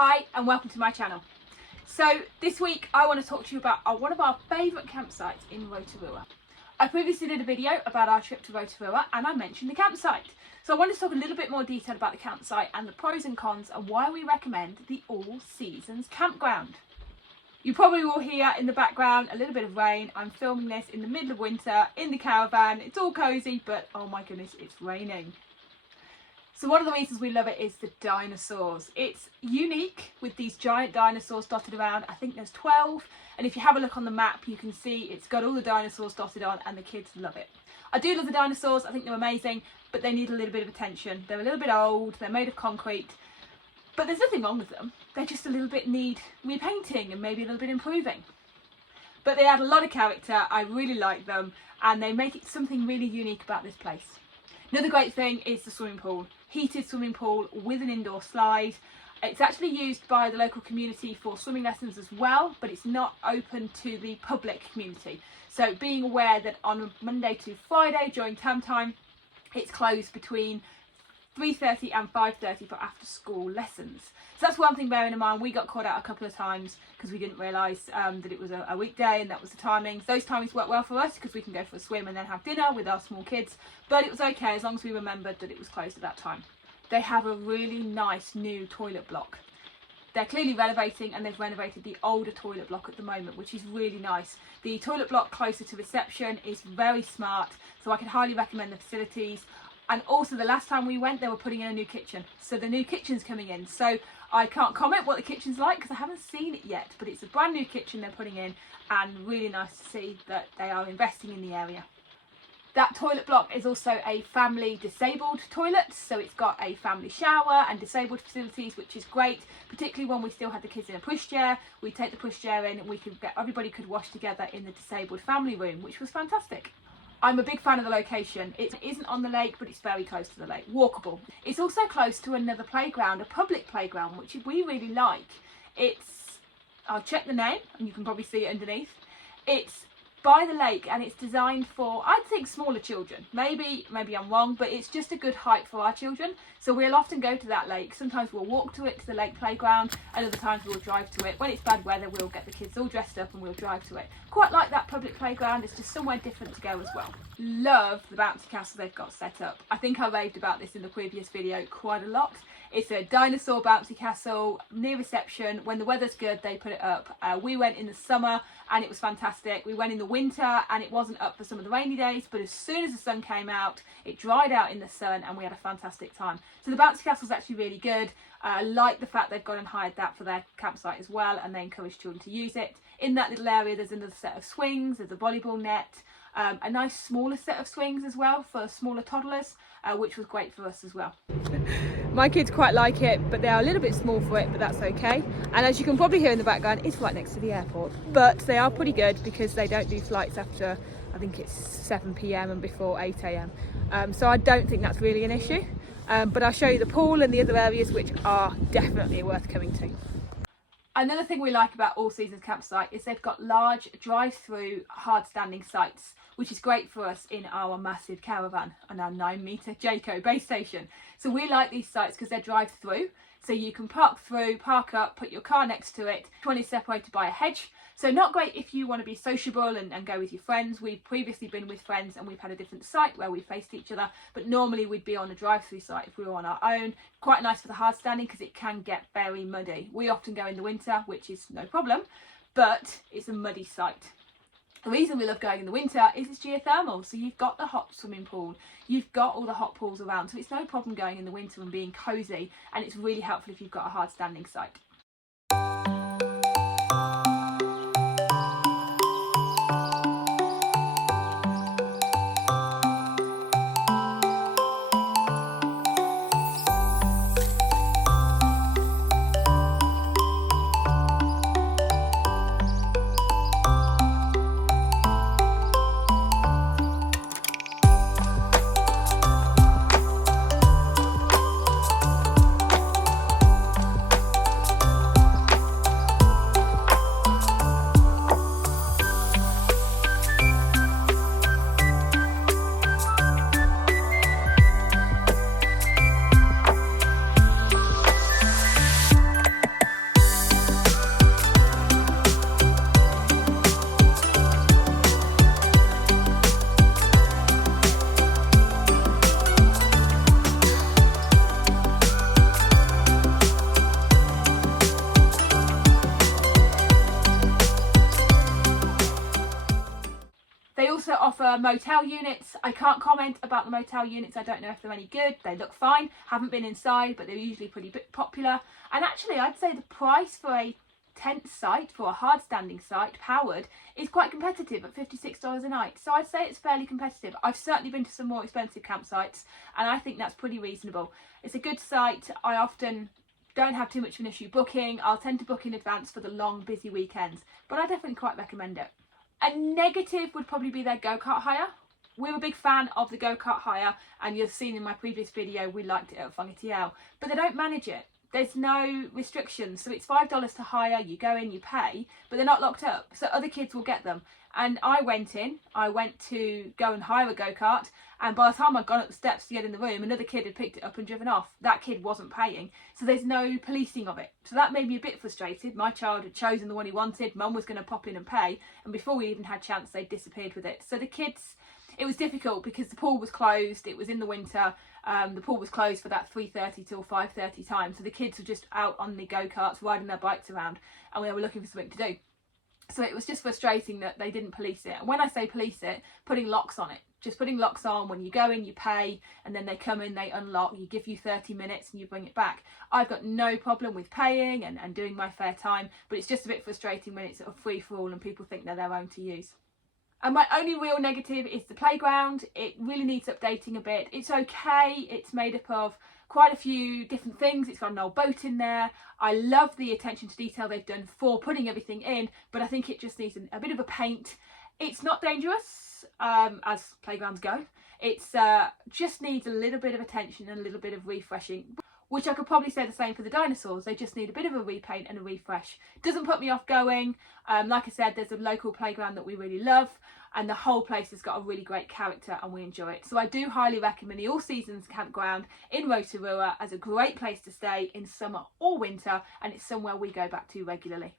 Hi and welcome to my channel. So this week I want to talk to you about one of our favourite campsites in Rotorua. I previously did a video about our trip to Rotorua and I mentioned the campsite. So I wanted to talk a little bit more detail about the campsite and the pros and cons and why we recommend the all seasons campground. You probably will hear in the background a little bit of rain. I'm filming this in the middle of winter in the caravan. It's all cosy, but oh my goodness, it's raining. So one of the reasons we love it is the dinosaurs. It's unique with these giant dinosaurs dotted around. I think there's 12. And if you have a look on the map, you can see it's got all the dinosaurs dotted on and the kids love it. I do love the dinosaurs. I think they're amazing, but they need a little bit of attention. They're a little bit old. They're made of concrete, but there's nothing wrong with them. They just a little bit need repainting and maybe a little bit improving. But they add a lot of character. I really like them and they make it something really unique about this place. Another great thing is the swimming pool. Heated swimming pool with an indoor slide. It's actually used by the local community for swimming lessons as well, but it's not open to the public community. So being aware that on Monday to Friday during term time, it's closed between 3:30 and 5:30 for after school lessons. So that's one thing bearing in mind. We got caught out a couple of times because we didn't realise that it was a weekday and that was the timings. Those timings work well for us because we can go for a swim and then have dinner with our small kids, but it was okay as long as we remembered that it was closed at that time. They have a really nice new toilet block. They're clearly renovating and they've renovated the older toilet block at the moment, which is really nice. The toilet block closer to reception is very smart, so I can highly recommend the facilities. And also the last time we went, they were putting in a new kitchen. So the new kitchen's coming in. So I can't comment what the kitchen's like because I haven't seen it yet, but it's a brand new kitchen they're putting in and really nice to see that they are investing in the area. That toilet block is also a family disabled toilet. So it's got a family shower and disabled facilities, which is great, particularly when we still had the kids in a pushchair. We take the pushchair in and everybody could wash together in the disabled family room, which was fantastic. I'm a big fan of the location. It isn't on the lake, but it's very close to the lake, walkable. It's also close to another playground, a public playground, which we really like. I'll check the name and you can probably see it underneath. It's by the lake and it's designed for, I'd think, smaller children. Maybe I'm wrong, but it's just a good height for our children. So we'll often go to that lake. Sometimes we'll walk to it, to the lake playground, and other times we'll drive to it. When it's bad weather, we'll get the kids all dressed up and we'll drive to it. Quite like that public playground. It's just somewhere different to go as well. Love the bouncy castle they've got set up. I think I raved about this in the previous video quite a lot. It's a dinosaur bouncy castle near reception. When the weather's good, they put it up. We went in the summer and it was fantastic. We went in the winter and it wasn't up for some of the rainy days, but as soon as the sun came out, it dried out in the sun and we had a fantastic time. So the bouncy castle is actually really good. I like the fact they've gone and hired that for their campsite as well, and they encourage children to use it. In that little area, there's another set of swings, there's a volleyball net, a nice smaller set of swings as well for smaller toddlers, which was great for us as well. My kids quite like it, but they are a little bit small for it, but that's okay. And as you can probably hear in the background, it's right next to the airport, but they are pretty good because they don't do flights after, I think it's 7 p.m. and before 8 a.m. So I don't think that's really an issue. But I'll show you the pool and the other areas which are definitely worth coming to. Another thing we like about All Seasons Campsite is they've got large drive-through hard standing sites, which is great for us in our massive caravan and our 9-metre Jayco base station. So we like these sites because they're drive-through. So you can park through, park up, put your car next to it. Each one is separated by a hedge. So not great if you want to be sociable and go with your friends. We've previously been with friends and we've had a different site where we faced each other, but normally we'd be on a drive-through site if we were on our own. Quite nice for the hard standing because it can get very muddy. We often go in the winter, which is no problem, but it's a muddy site. The reason we love going in the winter is it's geothermal, so you've got the hot swimming pool, you've got all the hot pools around, so it's no problem going in the winter and being cosy, and it's really helpful if you've got a hard standing site. offer motel units. I can't comment about the motel units. I don't know if they're any good. They look fine. Haven't been inside, but they're usually pretty popular. And actually, I'd say the price for a tent site, for a hard standing site, powered, is quite competitive at $56 a night. So I'd say it's fairly competitive. I've certainly been to some more expensive campsites, and I think that's pretty reasonable. It's a good site. I often don't have too much of an issue booking. I'll tend to book in advance for the long, busy weekends, but I definitely quite recommend it. A negative would probably be their go-kart hire. We're a big fan of the go-kart hire, and you've seen in my previous video we liked it at Whangatio, but they don't manage it. There's no restrictions, so it's $5 to hire. You go in, you pay, but they're not locked up, so other kids will get them. And I went to go and hire a go-kart, and by the time I'd gone up the steps to get in the room, another kid had picked it up and driven off. That kid wasn't paying, so there's no policing of it. So that made me a bit frustrated. My child had chosen the one he wanted. Mum was going to pop in and pay, and before we even had a chance, they disappeared with it. So the kids, it was difficult because the pool was closed. It was in the winter. The pool was closed for that 3:30 till 5:30 time. So the kids were just out on the go-karts riding their bikes around, and we were looking for something to do. So it was just frustrating that they didn't police it. And when I say police it, putting locks on it. Just putting locks on. When you go in, you pay, and then they come in, they unlock, you give you 30 minutes and you bring it back. I've got no problem with paying and doing my fair time, but it's just a bit frustrating when it's a free-for-all and people think they're their own to use. And my only real negative is the playground. It really needs updating a bit. It's okay. It's made up of quite a few different things. It's got an old boat in there. I love the attention to detail they've done for putting everything in, but I think it just needs a bit of a paint. It's not dangerous, as playgrounds go. It's just needs a little bit of attention and a little bit of refreshing, which I could probably say the same for the dinosaurs. They just need a bit of a repaint and a refresh. Doesn't put me off going. Like I said, there's a local playground that we really love, and the whole place has got a really great character and we enjoy it. So I do highly recommend the All Seasons Campground in Rotorua as a great place to stay in summer or winter, and it's somewhere we go back to regularly.